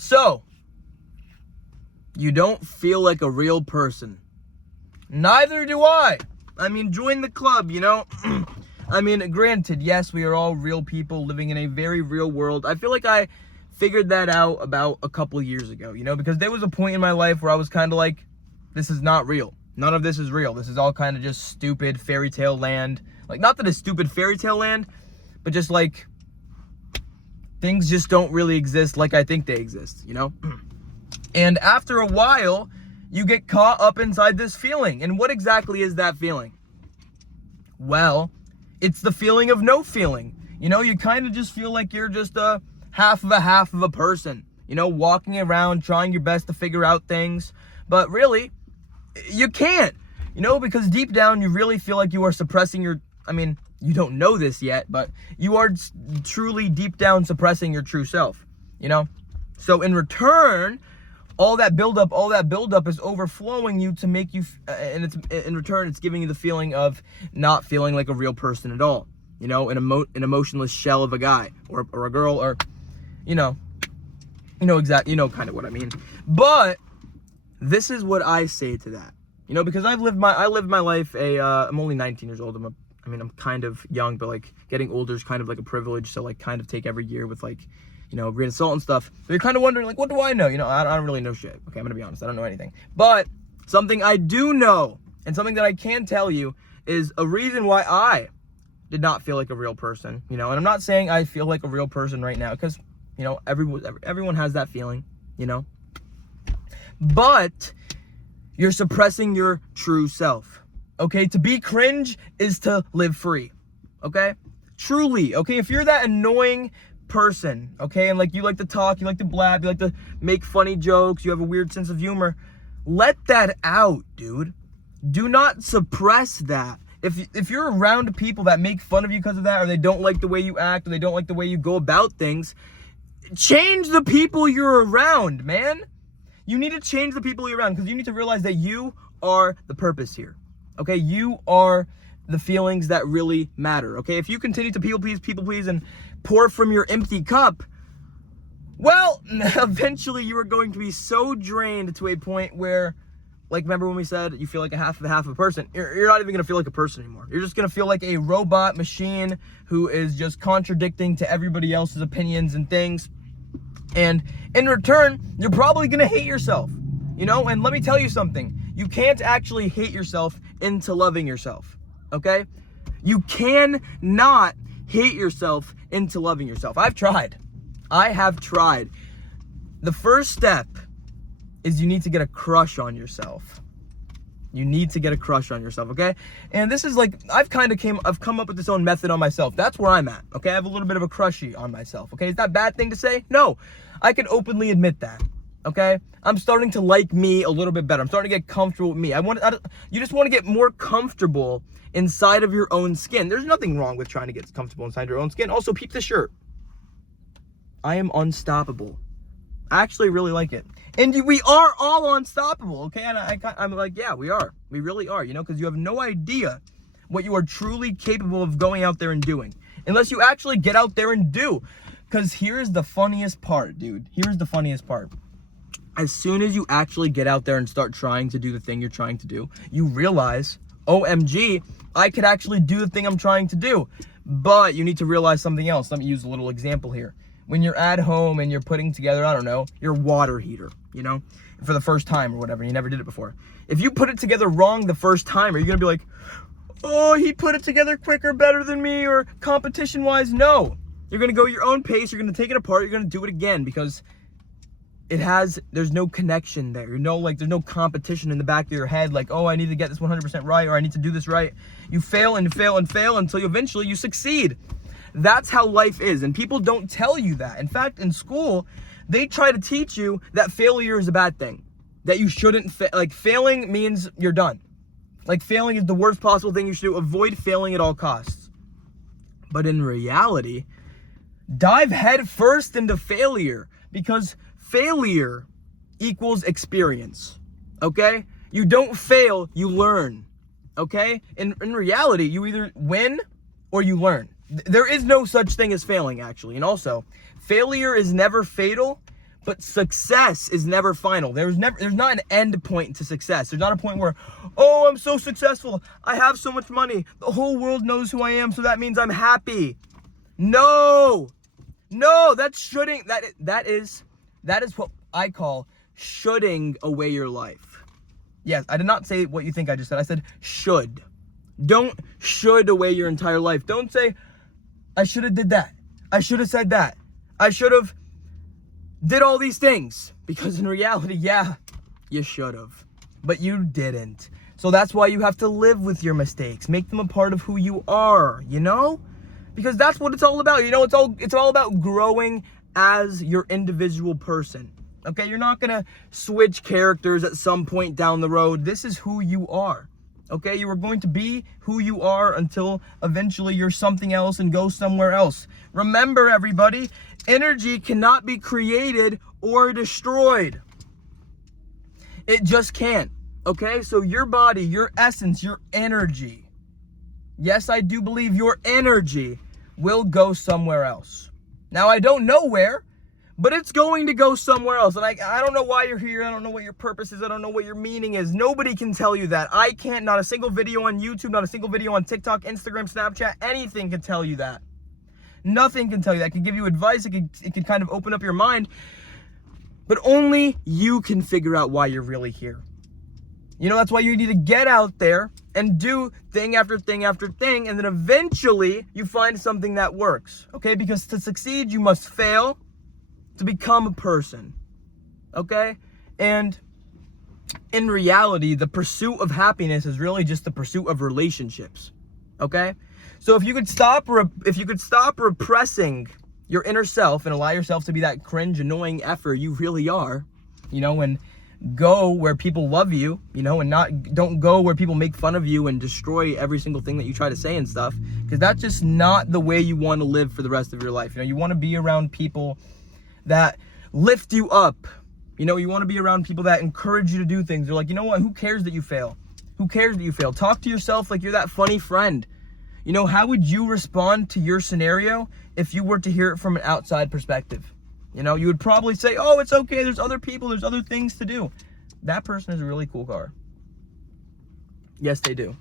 So, you don't feel like a real person. Neither do I. I mean, join the club, you know? I mean, granted, yes, we are all real people living in a very real world. I feel like I figured that out about a couple years ago, you know? Because there was a point in my life where I was kind of like, this is not real. None of this is real. This is all kind of just stupid fairy tale land. Like, not that it's stupid fairy tale land, but just like, things just don't really exist like I think they exist, you know? And after a while, you get caught up inside this feeling. And what exactly is that feeling? Well, it's the feeling of no feeling. You know, you kind of just feel like you're just a half of a person. You know, walking around, trying your best to figure out things. But really, you can't. You know, because deep down, you really feel like you are suppressing your... I mean, you don't know this yet, but you are truly deep down suppressing your true self, you know? So in return, all that buildup is overflowing you to make you, and it's in return, it's giving you the feeling of not feeling like a real person at all, you know, an emotionless shell of a guy or a girl, or, you know kind of what I mean. But this is what I say to that, you know, because I lived my life. I'm only 19 years old. I'm kind of young, but like getting older is kind of like a privilege. So like kind of take every year with like, you know, grain of salt and stuff. So you're kind of wondering like, what do I know? You know, I don't really know shit. Okay, I'm gonna be honest. I don't know anything. But something I do know, and something that I can tell you, is a reason why I did not feel like a real person. You know, and I'm not saying I feel like a real person right now, because, you know, everyone has that feeling, you know. But you're suppressing your true self. Okay, to be cringe is to live free, okay? Truly, okay? If you're that annoying person, okay, and like you like to talk, you like to blab, you like to make funny jokes, you have a weird sense of humor, let that out, dude. Do not suppress that. If you're around people that make fun of you because of that, or they don't like the way you act, or they don't like the way you go about things, change the people you're around, man. You need to change the people you're around, because you need to realize that you are the purpose here. Okay, you are the feelings that really matter. Okay, if you continue to people please, and pour from your empty cup, well, eventually you are going to be so drained to a point where, like, remember when we said you feel like a half a person? You're not even gonna feel like a person anymore. You're just gonna feel like a robot machine who is just contradicting to everybody else's opinions and things. And in return, you're probably gonna hate yourself. You know, and let me tell you something. You can't actually hate yourself into loving yourself, okay? You cannot hate yourself into loving yourself. I've tried. I have tried. The first step is you need to get a crush on yourself. You need to get a crush on yourself, okay? And this is like, I've come up with this own method on myself. That's where I'm at, okay? I have a little bit of a crushy on myself, okay? Is that a bad thing to say? No. I can openly admit that. Okay, I'm starting to like me a little bit better. I'm starting to get comfortable with me. You just want to get more comfortable inside of your own skin. There's nothing wrong with trying to get comfortable inside your own skin. Also, peep the shirt. I am unstoppable. I actually really like it. And we are all unstoppable, okay? And I'm like, yeah, we are. We really are, you know, because you have no idea what you are truly capable of going out there and doing, unless you actually get out there and do. Because here's the funniest part, dude. Here's the funniest part. As soon as you actually get out there and start trying to do the thing you're trying to do, you realize, OMG, I could actually do the thing I'm trying to do. But you need to realize something else. Let me use a little example here. When you're at home and you're putting together, I don't know, your water heater, you know, for the first time or whatever, you never did it before. If you put it together wrong the first time, are you going to be like, oh, he put it together quicker, better than me, or competition-wise? No. You're going to go your own pace. You're going to take it apart. You're going to do it again, because there's no connection there. You know, like, there's no competition in the back of your head, like, oh, I need to get this 100% right, or I need to do this right. You fail and fail and fail until eventually you succeed. That's how life is, and people don't tell you that. In fact, in school, they try to teach you that failure is a bad thing, that you shouldn't like, failing means you're done. Like, failing is the worst possible thing you should do. Avoid failing at all costs. But in reality, dive head first into failure, because failure equals experience, okay? You don't fail, you learn, okay? In reality, you either win or you learn. There is no such thing as failing, actually. And also, failure is never fatal, But success is never final. There's not an end point to success. There's not a point where, oh, I'm so successful, I have so much money, the whole world knows who I am, so that means I'm happy. No, that is what I call shoulding away your life. Yes, I did not say what you think I just said. I said should. Don't should away your entire life. Don't say, I should have did that. I should have said that. I should have did all these things. Because in reality, yeah, you should have. But you didn't. So that's why you have to live with your mistakes. Make them a part of who you are, you know? Because that's what it's all about. You know, it's all about growing as your individual person. Okay, you're not gonna switch characters at some point down the road. This is who you are. Okay, you are going to be who you are until eventually you're something else and go somewhere else. Remember, everybody, energy cannot be created or destroyed. It just can't. Okay, so your body, your essence, your energy. Yes, I do believe your energy will go somewhere else. Now, I don't know where, but it's going to go somewhere else. And I don't know why you're here. I don't know what your purpose is. I don't know what your meaning is. Nobody can tell you that. I can't. Not a single video on YouTube, not a single video on TikTok, Instagram, Snapchat, anything can tell you that. Nothing can tell you that. It can give you advice. It can kind of open up your mind. But only you can figure out why you're really here. You know, that's why you need to get out there and do thing after thing after thing. And then eventually you find something that works. Okay? Because to succeed, you must fail to become a person. Okay? And in reality, the pursuit of happiness is really just the pursuit of relationships. Okay? So if you could stop repressing your inner self and allow yourself to be that cringe, annoying effer you really are, you know, and go where people love you, you know, and don't go where people make fun of you and destroy every single thing that you try to say and stuff, because that's just not the way you want to live for the rest of your life. You know, you want to be around people that lift you up. You know, you want to be around people that encourage you to do things. They're like, you know what, who cares that you fail? Who cares that you fail? Talk to yourself like you're that funny friend. You know, how would you respond to your scenario if you were to hear it from an outside perspective? You know, you would probably say, oh, it's okay, there's other people, there's other things to do. That person has a really cool car. Yes, they do.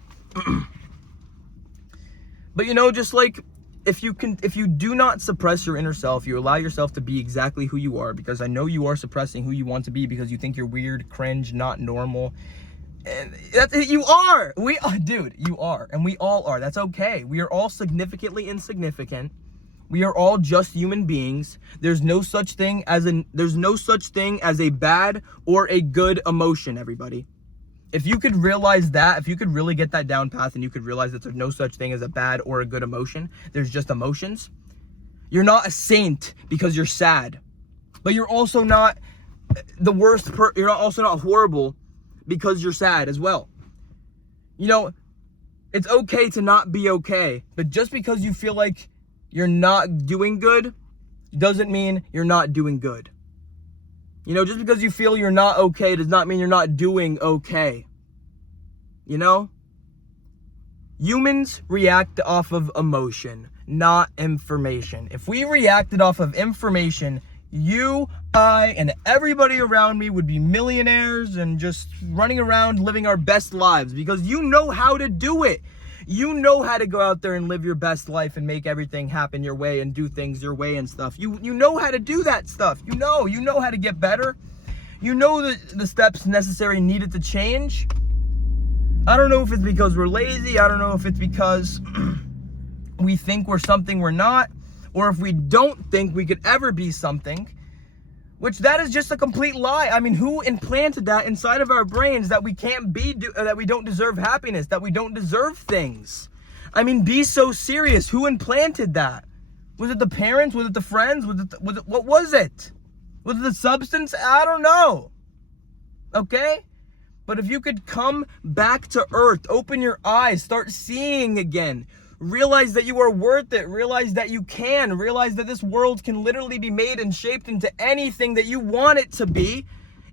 But you know, just like if you do not suppress your inner self, you allow yourself to be exactly who you are, because I know you are suppressing who you want to be because you think you're weird, cringe, not normal. And you are. Dude, you are. And we all are. That's okay. We are all significantly insignificant. We are all just human beings. There's no such thing as a bad or a good emotion, everybody. If you could realize that, if you could really get that down path and you could realize that there's no such thing as a bad or a good emotion, there's just emotions. You're not a saint because you're sad. But you're also not the worst you're also not horrible because you're sad as well. You know, it's okay to not be okay, but just because you feel like you're not doing good doesn't mean you're not doing good. You know, just because you feel you're not okay does not mean you're not doing okay. You know? Humans react off of emotion, not information. If we reacted off of information, you, I, and everybody around me would be millionaires and just running around living our best lives, because you know how to do it. You know how to go out there and live your best life and make everything happen your way and do things your way and stuff. You know how to do that stuff. You know how to get better. You know the steps necessary needed to change. I don't know if it's because we're lazy. I don't know if it's because we think we're something we're not, or if we don't think we could ever be something, which that is just a complete lie. I mean, who implanted that inside of our brains that we can't that we don't deserve happiness, that we don't deserve things? I mean, be so serious. Who implanted that? Was it the parents? Was it the friends? What was it? Was it the substance? I don't know. Okay? But if you could come back to earth, open your eyes, start seeing again, realize that you are worth it, realize that you can, realize that this world can literally be made and shaped into anything that you want it to be,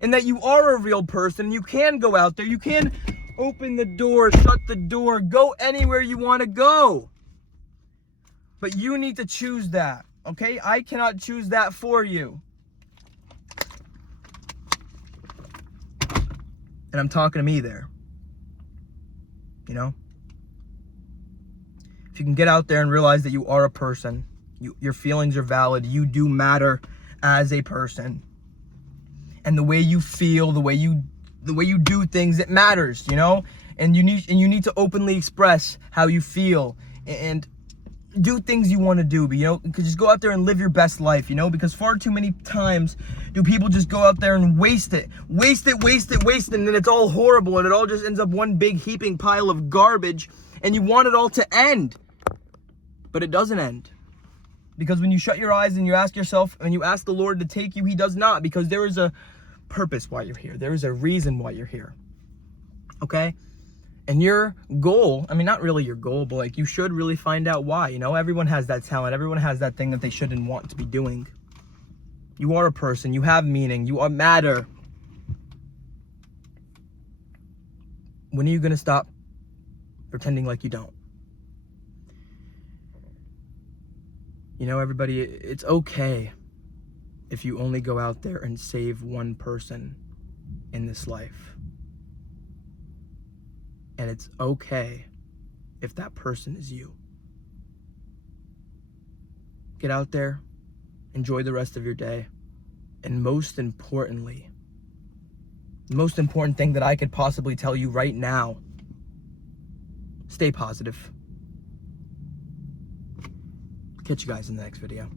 and that you are a real person. You can go out there, you can open the door, shut the door, go anywhere you want to go. But you need to choose that, okay? I cannot choose that for you. And I'm talking to me there. You know? If you can get out there and realize that you are a person, your feelings are valid, you do matter as a person. And the way you feel, the way you do things, it matters, you know? And you need to openly express how you feel and do things you want to do, but, you know, just go out there and live your best life, you know, because far too many times do people just go out there and waste it, and then it's all horrible, and it all just ends up one big heaping pile of garbage, and you want it all to end, but it doesn't end, because when you shut your eyes and you ask yourself, and you ask the Lord to take you, he does not, because there is a purpose why you're here, there is a reason why you're here, okay? And your goal, I mean, not really your goal, but like you should really find out why, you know? Everyone has that talent. Everyone has that thing that they shouldn't want to be doing. You are a person. You have meaning. You are matter. When are you going to stop pretending like you don't? You know, everybody, it's okay if you only go out there and save one person in this life. And it's okay if that person is you. Get out there, enjoy the rest of your day, and most importantly, the most important thing that I could possibly tell you right now, stay positive. Catch you guys in the next video.